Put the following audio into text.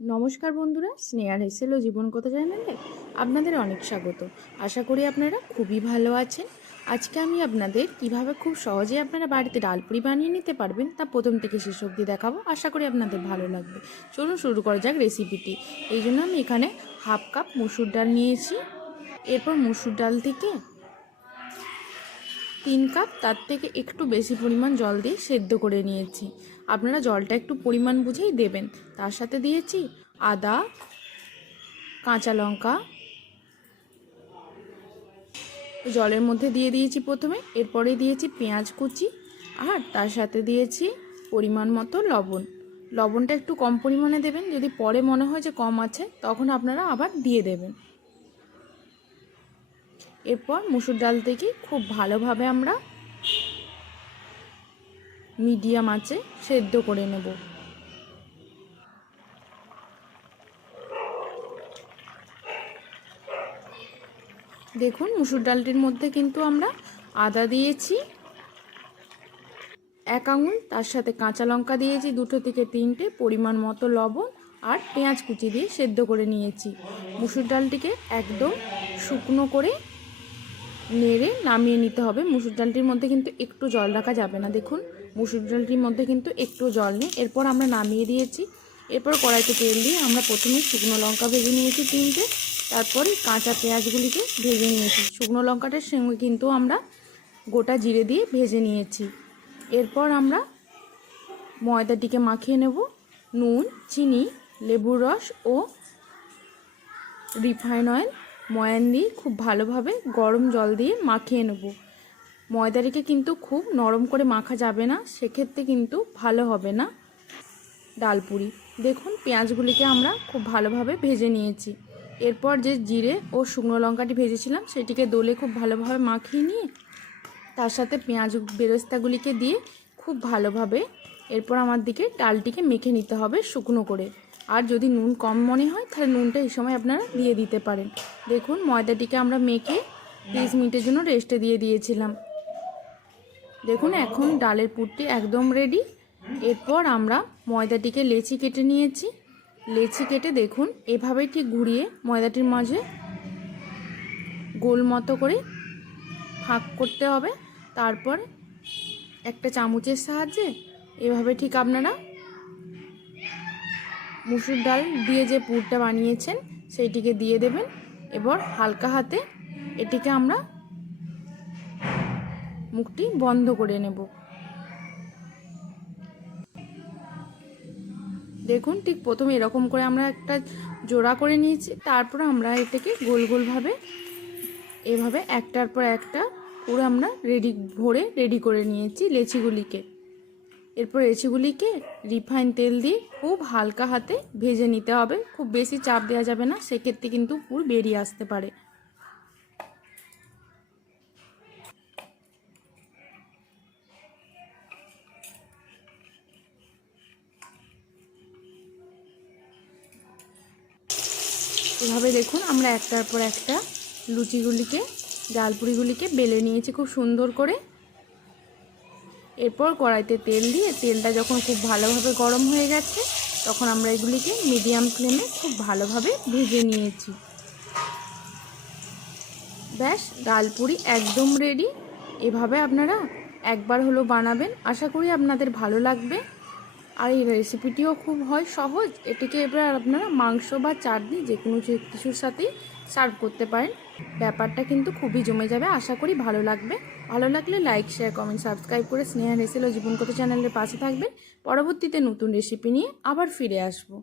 নমস্কার বন্ধুরা, স্নেহার হেসেল ও জীবন কথা চ্যানেলে আপনাদের অনেক স্বাগত। আশা করি আপনারা খুবই ভালো আছেন। আজকে আমি আপনাদের কীভাবে খুব সহজে আপনারা বাড়িতে ডালপুরি বানিয়ে নিতে পারবেন তা প্রথম থেকে শেষ অবধি দেখাবো। আশা করি আপনাদের ভালো লাগবে। চলুন শুরু করা যাক রেসিপিটি এই জন্য আমি এখানে হাফ কাপ মুসুর ডাল নিয়েছি। এরপর মুসুর ডাল থেকে তিন কাপ তার থেকে একটু বেশি পরিমাণ জল দিয়ে সেদ্ধ করে নিয়েছি। আপনারা জলটা একটু পরিমাণ বুঝেই দেবেন। তার সাথে দিয়েছি আদা, কাঁচা লঙ্কা। জলের মধ্যে দিয়ে দিয়েছি প্রথমে, এরপরে দিয়েছি পেঁয়াজ কুচি আর তার সাথে দিয়েছি পরিমাণ মতো লবণ। লবণটা একটু কম পরিমাণে দেবেন, যদি পরে মনে হয় যে কম আছে, তখন আপনারা আবার দিয়ে দেবেন। এরপর মুসুর ডাল থেকে খুব ভালোভাবে আমরা মিডিয়াম আঁচে সেদ্ধ করে নেব। দেখুন, মুসুর ডালটির মধ্যে কিন্তু আমরা আদা দিয়েছি, এক আঙুল, তার সাথে কাঁচা লঙ্কা দিয়েছি, দুটো থেকে তিনটে পরিমাণ মতো লবণ আর পেঁয়াজ কুচি দিয়ে সেদ্ধ করে নিয়েছি। মুসুর ডালটিকে একদম শুকনো করে নেড়ে নামিয়ে নিতে হবে। মুসুর ডালটির মধ্যে কিন্তু একটু জল রাখা যাবে না, দেখুন। মুসুর ডালটির মধ্যে কিন্তু একটু জল নেই। এরপর আমরা নামিয়ে দিয়েছি। এরপর কড়াইতে তেল দিয়ে আমরা প্রথমে শুকনো লঙ্কা ভেজে নিয়েছি তিনটে। তারপরে কাঁচা পেঁয়াজগুলিকে ভেজে নিয়েছি। শুকনো লঙ্কাটার সঙ্গে কিন্তু আমরা গোটা জিরে দিয়ে ভেজে নিয়েছি। এরপর আমরা ময়দাটিকে মাখিয়ে নেব। নুন, চিনি, লেবুর রস ও রিফাইন অয়েল ময়ান দিয়ে খুব ভালোভাবে গরম জল দিয়ে মাখিয়ে নেব। ময়দাটিকে কিন্তু খুব নরম করে মাখা যাবে না, সেক্ষেত্রে কিন্তু ভালো হবে না ডালপুরি দেখুন, পেঁয়াজগুলিকে আমরা খুব ভালোভাবে ভেজে নিয়েছি। এরপর যে জিরে ও শুকনো লঙ্কাটি ভেজেছিলাম, সেটিকে দোলে খুব ভালোভাবে মাখিয়ে নিয়ে তার সাথে পেঁয়াজ বেরেস্তাগুলিকে দিয়ে খুব ভালোভাবে এরপর আমার দিকে ডালটিকে মেখে নিতে হবে শুকনো করে। আর যদি নুন কম মনে হয়, তাহলে নুনটা এই সময় আপনারা দিয়ে দিতে পারেন। দেখুন, ময়দাটিকে আমরা মেখে তিরিশ মিনিটের জন্য রেস্টে দিয়ে দিয়েছিলাম। দেখুন, এখন ডালের পুরটি একদম রেডি এরপর আমরা ময়দাটিকে লেচি কেটে নিয়েছি। লেচি কেটে দেখুন, এভাবেই ঠিক ঘুরিয়ে ময়দাটির মাঝে গোল মতো করে ফাঁক করতে হবে। তারপর একটা চামচের সাহায্যে এভাবে ঠিক আপনারা মুসুর ডাল দিয়ে যে পুরটা বানিয়েছেন, সেইটিকে দিয়ে দেবেন। এবার হালকা হাতে এটিকে আমরা মুখটি বন্ধ করে নেব। দেখুন, ঠিক প্রথমে এরকম করে আমরা একটা জোড়া করে নিয়েছি। তারপর আমরা এটাকে গোল গোলভাবে এভাবে একটার পর একটা পুরো আমরা রেডি, ভরে রেডি করে নিয়েছি লেচিগুলিকে। এরপর লেচিগুলিকে রিফাইন তেল দিয়ে খুব হালকা হাতে ভেজে নিতে হবে। খুব বেশি চাপ দেওয়া যাবে না, সেক্ষেত্রে কিন্তু পুর বেরিয়ে আসতে পারে। এভাবে দেখুন আমরা একটার পর একটা লুচিগুলিকে ডালপুরিগুলিকে বেলে নিয়েছি খুব সুন্দর করে। এরপর কড়াইতে তেল দিয়ে তেলটা যখন খুব ভালোভাবে গরম হয়ে গেছে, তখন আমরা এগুলিকে মিডিয়াম ফ্লেমে খুব ভালোভাবে ভেজে নিয়েছি। ব্যাস ডালপুরি একদম রেডি এভাবে আপনারা একবার হলো বানাবেন। আশা করি আপনাদের ভালো লাগবে। আর এই রেসিপিটিও খুব হয় সহজ। এটিকে এবার আপনারা মাংস বা চাটনি যে কোনো কিছুর সাথেই সার্ভ করতে পারেন। ব্যাপারটা কিন্তু খুবই জমে যাবে। আশা করি ভালো লাগবে। ভালো লাগলে লাইক, শেয়ার, কমেন্ট, সাবস্ক্রাইব করে স্নেহা রেসেল ও জীবনকথা চ্যানেলের পাশে থাকবেন। পরবর্তীতে নতুন রেসিপি নিয়ে আবার ফিরে আসব।